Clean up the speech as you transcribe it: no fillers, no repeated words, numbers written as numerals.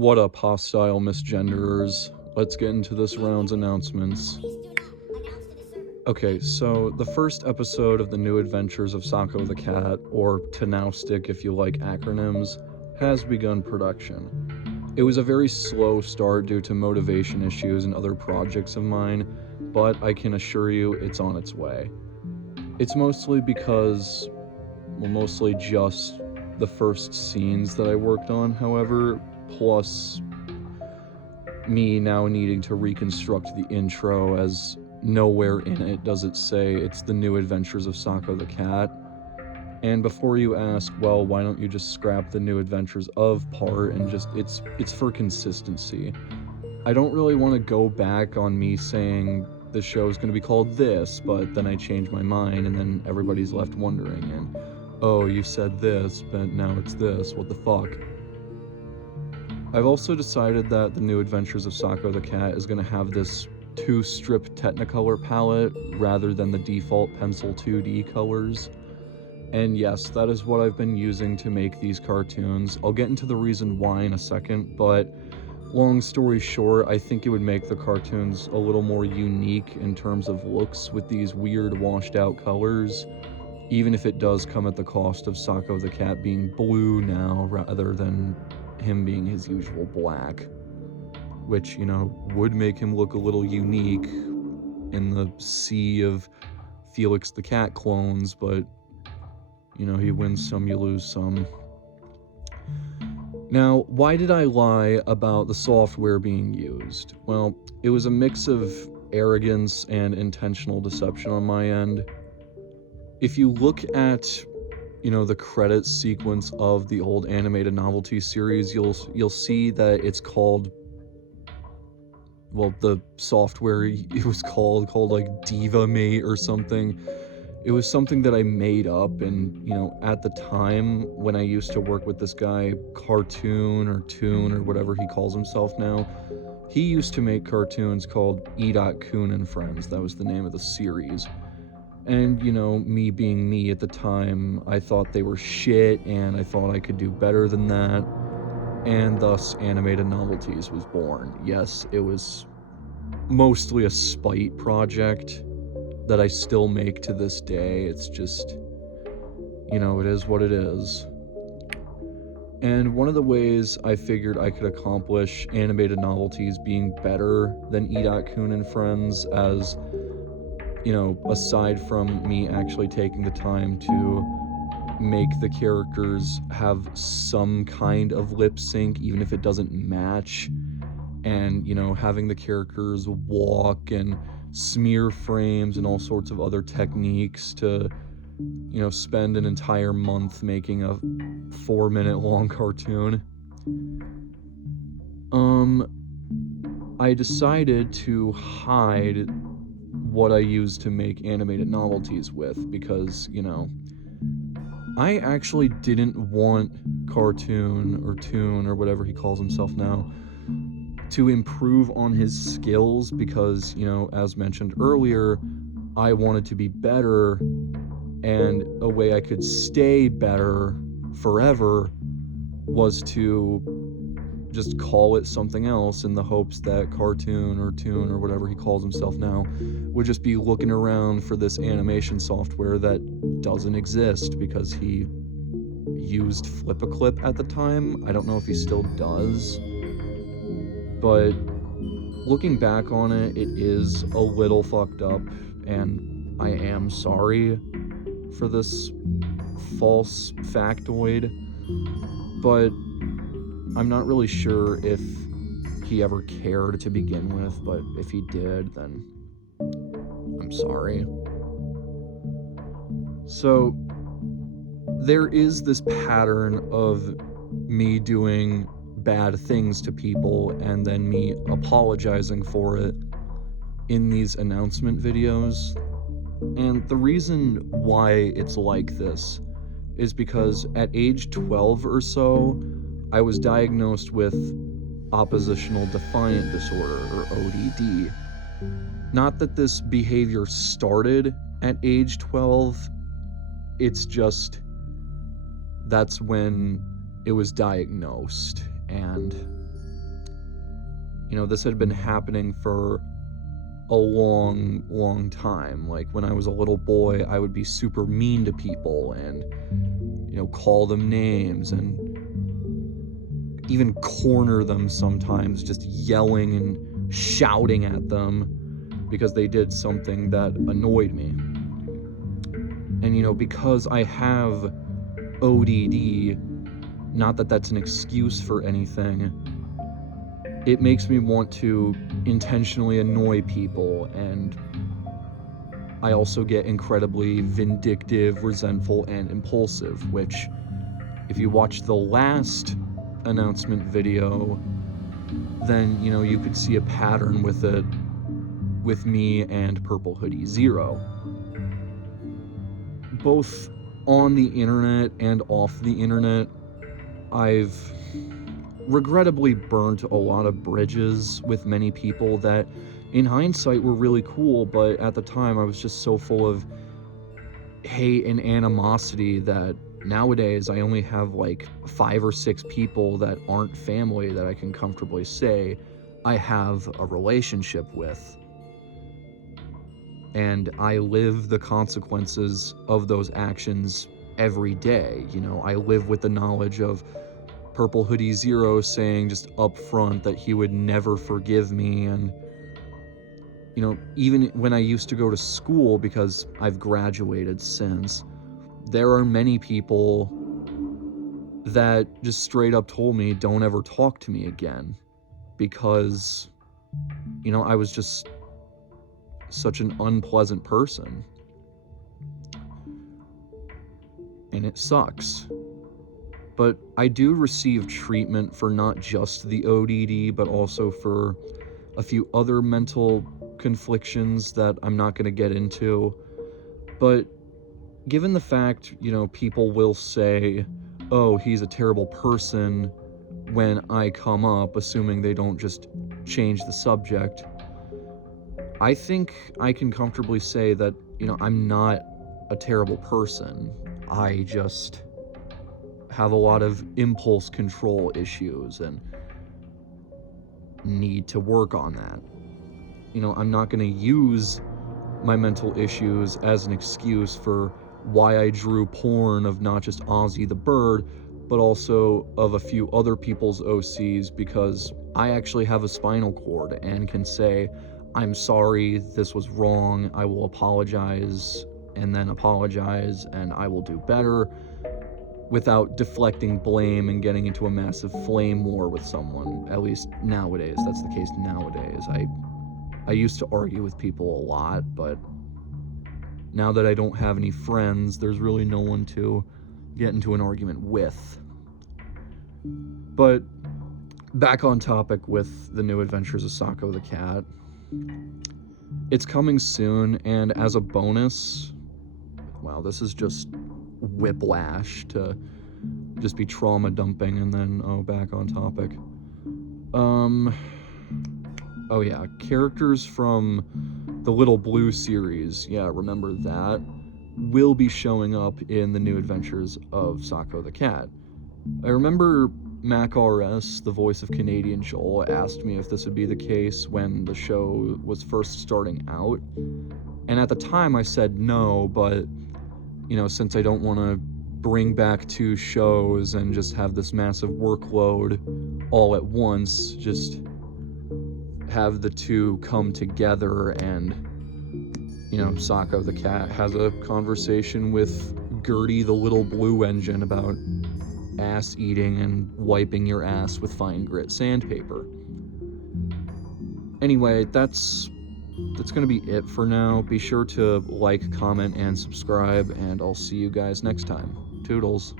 What up, hostile misgenderers? Let's get into this round's announcements. Okay, so the first episode of the New Adventures of Sako the Cat, or Tanoustic if you like acronyms, has begun production. It was a very slow start due to motivation issues and other projects of mine, but I can assure you it's on its way. It's mostly because, well, mostly just the first scenes that I worked on, however, plus me now needing to reconstruct the intro, as nowhere in it does it say it's the New Adventures of Sako the Cat. And before you ask, well, why don't you just scrap the New Adventures of part and just it's for consistency. I don't really want to go back on me saying the show's going to be called this, but then I change my mind and then everybody's left wondering and, oh, you said this, but now it's this, what the fuck? I've also decided that the New Adventures of Sako the Cat is going to have this 2-strip Technicolor palette rather than the default pencil 2D colors. And yes, that is what I've been using to make these cartoons. I'll get into the reason why in a second, but long story short, I think it would make the cartoons a little more unique in terms of looks with these weird washed out colors, even if it does come at the cost of Sako the Cat being blue now rather than him being his usual black, which, would make him look a little unique in the sea of Felix the Cat clones, but, he wins some, you lose some. Now, why did I lie about the software being used? Well, it was a mix of arrogance and intentional deception on my end. If you look at the credits sequence of the old animated novelty series, you'll see that it's called, well, the software it was called like DivaMate or something. It was something that I made up, and at the time when I used to work with this guy Cartoon or Toon or whatever he calls himself now, he used to make cartoons called Thomas&Friends. That was the name of the series. And, me being me at the time, I thought they were shit, and I thought I could do better than that, and thus Animated Novelties was born. Yes, it was mostly a spite project that I still make to this day. It's just, it is what it is. And one of the ways I figured I could accomplish Animated Novelties being better than Friends, as aside from me actually taking the time to make the characters have some kind of lip sync, even if it doesn't match, and, having the characters walk and smear frames and all sorts of other techniques to, spend an entire month making a 4-minute long cartoon. I decided to hide what I use to make animated novelties with, because, I actually didn't want Cartoon or Toon or whatever he calls himself now to improve on his skills, because, as mentioned earlier, I wanted to be better, and a way I could stay better forever was to just call it something else in the hopes that Cartoon or Toon or whatever he calls himself now would just be looking around for this animation software that doesn't exist, because he used Flip-a-Clip at the time. I don't know if he still does, but looking back on it, it is a little fucked up, and I am sorry for this false factoid, but I'm not really sure if he ever cared to begin with, but if he did, then I'm sorry. So, there is this pattern of me doing bad things to people and then me apologizing for it in these announcement videos. And the reason why it's like this is because at age 12 or so, I was diagnosed with oppositional defiant disorder, or ODD. Not that this behavior started at age 12, it's just that's when it was diagnosed, and This had been happening for a long, long time. Like, when I was a little boy, I would be super mean to people and, call them names and even corner them sometimes, just yelling and shouting at them because they did something that annoyed me. And, because I have ODD, not that that's an excuse for anything, it makes me want to intentionally annoy people, and I also get incredibly vindictive, resentful, and impulsive, which, if you watch the last announcement video, then, you could see a pattern with it, with me and Purple Hoodie Zero. Both on the internet and off the internet, I've regrettably burnt a lot of bridges with many people that in hindsight were really cool, but at the time I was just so full of hate and animosity that nowadays I only have like 5 or 6 people that aren't family that I can comfortably say I have a relationship with. And I live the consequences of those actions every day. I live with the knowledge of Purple Hoodie Zero saying just up front that he would never forgive me. And, even when I used to go to school, because I've graduated since, there are many people that just straight up told me, don't ever talk to me again. Because, I was just such an unpleasant person. And it sucks. But I do receive treatment for not just the ODD, but also for a few other mental conflictions that I'm not going to get into. But given the fact, people will say, oh, he's a terrible person when I come up, assuming they don't just change the subject, I think I can comfortably say that, I'm not a terrible person. I just have a lot of impulse control issues and need to work on that. I'm not going to use my mental issues as an excuse for why I drew porn of not just Ozzy the Bird, but also of a few other people's OCs, because I actually have a spinal cord and can say, I'm sorry, this was wrong, I will apologize, and then apologize, and I will do better, without deflecting blame and getting into a massive flame war with someone. At least nowadays, that's the case nowadays. I used to argue with people a lot, but now that I don't have any friends, there's really no one to get into an argument with. But back on topic with the New Adventures of Sako the Cat. It's coming soon, and as a bonus, wow, this is just whiplash to just be trauma dumping and then, back on topic. Oh yeah, characters from the Little Blue series, yeah, remember that, will be showing up in the New Adventures of Sako the Cat. I remember MacRS, the voice of Canadian Joel, asked me if this would be the case when the show was first starting out, and at the time I said no, but, since I don't want to bring back 2 shows and just have this massive workload all at once, just have the 2 come together, and, Sako the Cat has a conversation with Gertie the Little Blue Engine about ass eating and wiping your ass with fine grit sandpaper. Anyway, that's gonna be it for now. Be sure to like, comment, and subscribe, and I'll see you guys next time. Toodles.